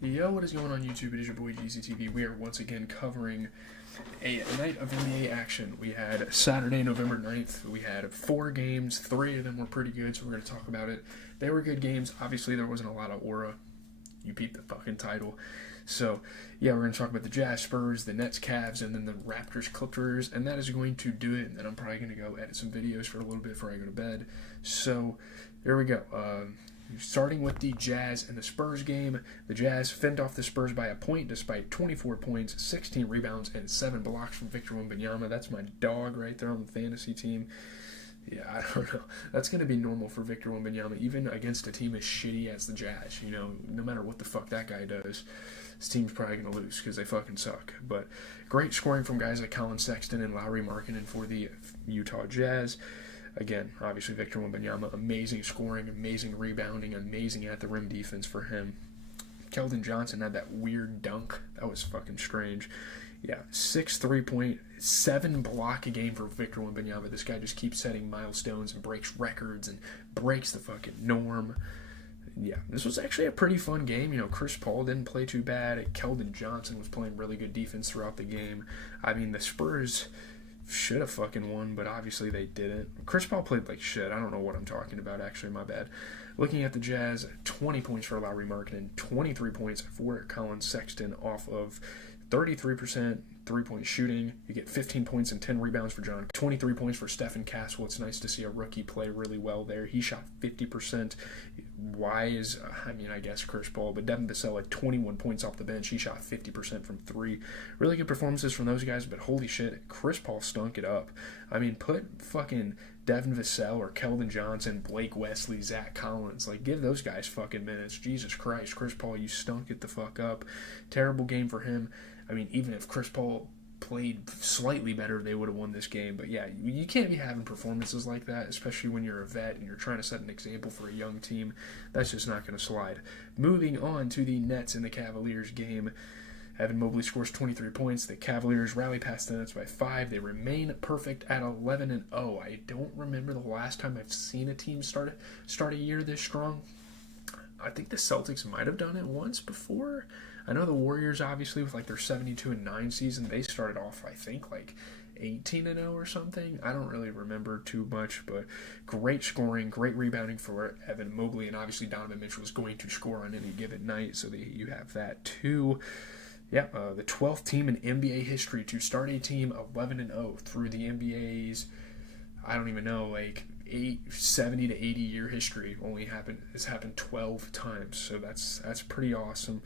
Yo, what is going on YouTube? It is your boy GCTV. We are once again covering a night of NBA action. We had Saturday, November 9th. We had 4 games. 3 of them were pretty good, so we're going to talk about it. They were good games. Obviously, there wasn't a lot of aura. You beat the fucking title. So, yeah, we're going to talk about the Jazz, Spurs, the Nets, Cavs, and then the Raptors, Clippers, and that is going to do it. And then I'm probably going to go edit some videos for a little bit before I go to bed. So, there we go. Starting with the Jazz and the Spurs game, the Jazz fended off the Spurs by a point despite 24 points, 16 rebounds, and 7 blocks from Victor Wembanyama. That's my dog right there on the fantasy team. Yeah, I don't know. That's going to be normal for Victor Wembanyama, even against a team as shitty as the Jazz. You know, no matter what the fuck that guy does, this team's probably going to lose because they fucking suck. But great scoring from guys like Colin Sexton and Lauri Markkanen for the Utah Jazz. Again, obviously Victor Wembanyama, amazing scoring, amazing rebounding, amazing at the rim defense for him. Keldon Johnson had that weird dunk. That was fucking strange. Yeah, 6 3-point, 7 block a game for Victor Wembanyama. This guy just keeps setting milestones and breaks records and breaks the fucking norm. Yeah, this was actually a pretty fun game. You know, Chris Paul didn't play too bad. Keldon Johnson was playing really good defense throughout the game. I mean, the Spurs should have fucking won, but obviously they didn't. Chris Paul played like shit. I don't know what I'm talking about, actually, my bad. Looking at the Jazz, 20 points for Lauri Markkanen, 23 points for Colin Sexton off of 33% three-point shooting. You get 15 points and 10 rebounds for John. 23 points for Stephen Castle. It's nice to see a rookie play really well there. He shot 50%. I guess Chris Paul, but Devin Vassell had 21 points off the bench. He shot 50% from 3. Really good performances from those guys, but holy shit, Chris Paul stunk it up. I mean, put fucking Devin Vassell or Keldon Johnson, Blake Wesley, Zach Collins. Like, give those guys fucking minutes. Jesus Christ, Chris Paul, you stunk it the fuck up. Terrible game for him. I mean, even if Chris Paul played slightly better, they would have won this game. But yeah, you can't be having performances like that, especially when you're a vet and you're trying to set an example for a young team. That's just not going to slide. Moving on to the Nets and the Cavaliers game. Evan Mobley scores 23 points. The Cavaliers rally past the Nets by 5. They remain perfect at 11-0. I don't remember the last time I've seen a team start a year this strong. I think the Celtics might have done it once before. I know the Warriors, obviously, with like their 72-9 season, they started off, I think, like 18-0 or something. I don't really remember too much, but great scoring, great rebounding for Evan Mobley, and obviously Donovan Mitchell is going to score on any given night, so you have that too. Yeah, the 12th team in NBA history to start a team 11-0 through the NBA's, I don't even know, like 70 to 80 year history. Has happened 12 times, so that's pretty awesome.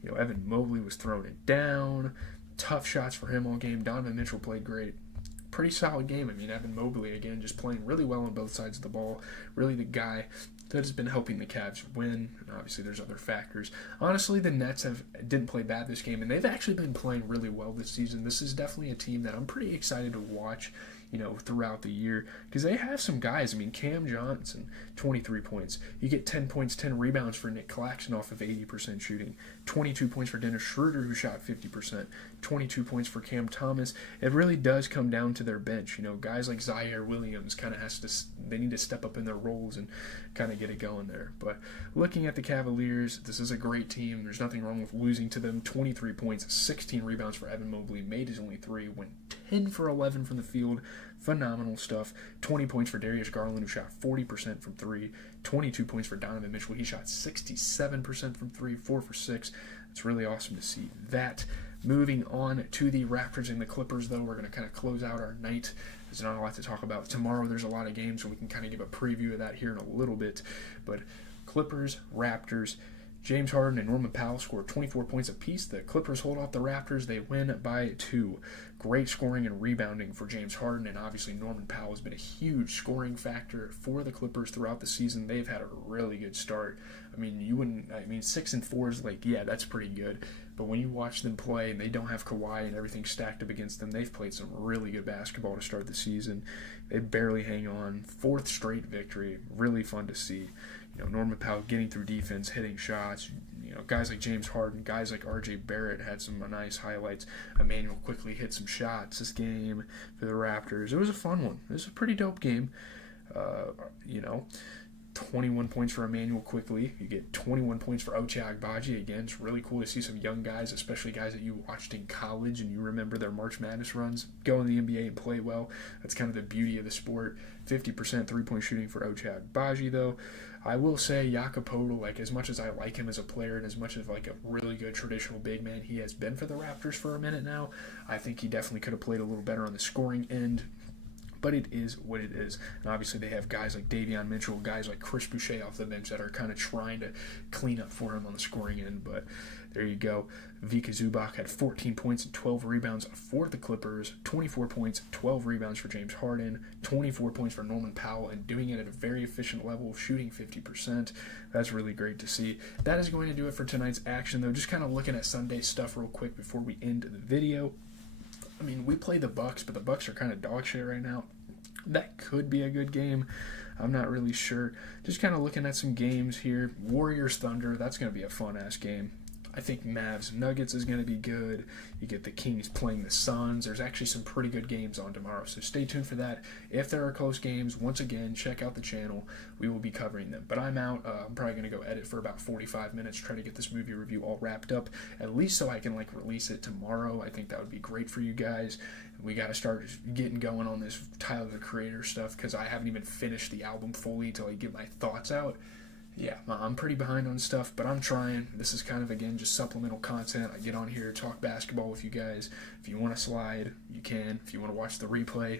You know, Evan Mobley was throwing it down. Tough shots for him all game. Donovan Mitchell played great. Pretty solid game. I mean, Evan Mobley, again, just playing really well on both sides of the ball. Really the guy that has been helping the Cavs win. And obviously, there's other factors. Honestly, the Nets didn't play bad this game, and they've actually been playing really well this season. This is definitely a team that I'm pretty excited to watch, you know, throughout the year, because they have some guys. I mean, Cam Johnson, 23 points. You get 10 points, 10 rebounds for Nick Claxton off of 80% shooting. 22 points for Dennis Schroeder, who shot 50%. 22 points for Cam Thomas. It really does come down to their bench. You know, guys like Zaire Williams kind of they need to step up in their roles and kind of get it going there. But looking at the Cavaliers, this is a great team. There's nothing wrong with losing to them. 23 points, 16 rebounds for Evan Mobley. Made his only 3, went 10 for 11 from the field. Phenomenal stuff. 20 points for Darius Garland, who shot 40% from 3. 22 points for Donovan Mitchell. He shot 67% from 3, 4 for 6. It's really awesome to see that. Moving on to the Raptors and the Clippers, though, we're going to kind of close out our night. There's not a lot to talk about. Tomorrow there's a lot of games, so we can kind of give a preview of that here in a little bit. But Clippers, Raptors, James Harden and Norman Powell scored 24 points apiece. The Clippers hold off the Raptors. They win by 2. Great scoring and rebounding for James Harden, and obviously Norman Powell has been a huge scoring factor for the Clippers throughout the season. They've had a really good start. I mean, 6-4 is like, yeah, that's pretty good. But when you watch them play and they don't have Kawhi and everything stacked up against them, they've played some really good basketball to start the season. They barely hang on. 4th straight victory. Really fun to see. You know, Norman Powell getting through defense, hitting shots. You know, guys like James Harden, guys like R.J. Barrett had some nice highlights. Emmanuel quickly hit some shots this game for the Raptors. It was a fun one. It was a pretty dope game. 21 points for Emmanuel Quickly. You get 21 points for Ochai Agbaji. Again, it's really cool to see some young guys, especially guys that you watched in college and you remember their March Madness runs, go in the NBA and play well. That's kind of the beauty of the sport. 50% three-point shooting for Ochai Agbaji, though. I will say Jakob Poeltl, like, as much as I like him as a player and as much as like a really good traditional big man he has been for the Raptors for a minute now, I think he definitely could have played a little better on the scoring end. But it is what it is. And obviously they have guys like Davion Mitchell, guys like Chris Boucher off the bench that are kind of trying to clean up for him on the scoring end. But there you go. Vika Zubac had 14 points and 12 rebounds for the Clippers, 24 points, 12 rebounds for James Harden, 24 points for Norman Powell, and doing it at a very efficient level, shooting 50%. That's really great to see. That is going to do it for tonight's action, though. Just kind of looking at Sunday's stuff real quick before we end the video. I mean, we play the Bucks, but the Bucks are kind of dog shit right now. That could be a good game. I'm not really sure. Just kind of looking at some games here. Warriors Thunder, that's going to be a fun-ass game. I think Mavs Nuggets is going to be good. You get the Kings playing the Suns. There's actually some pretty good games on tomorrow, so stay tuned for that. If there are close games, once again, check out the channel. We will be covering them. But I'm out. I'm probably going to go edit for about 45 minutes, try to get this movie review all wrapped up, at least so I can like release it tomorrow. I think that would be great for you guys. We got to start getting going on this Tyler, the Creator stuff, because I haven't even finished the album fully until I get my thoughts out. Yeah, I'm pretty behind on stuff, but I'm trying. This is kind of, again, just supplemental content. I get on here, talk basketball with you guys. If you want to slide, you can. If you want to watch the replay,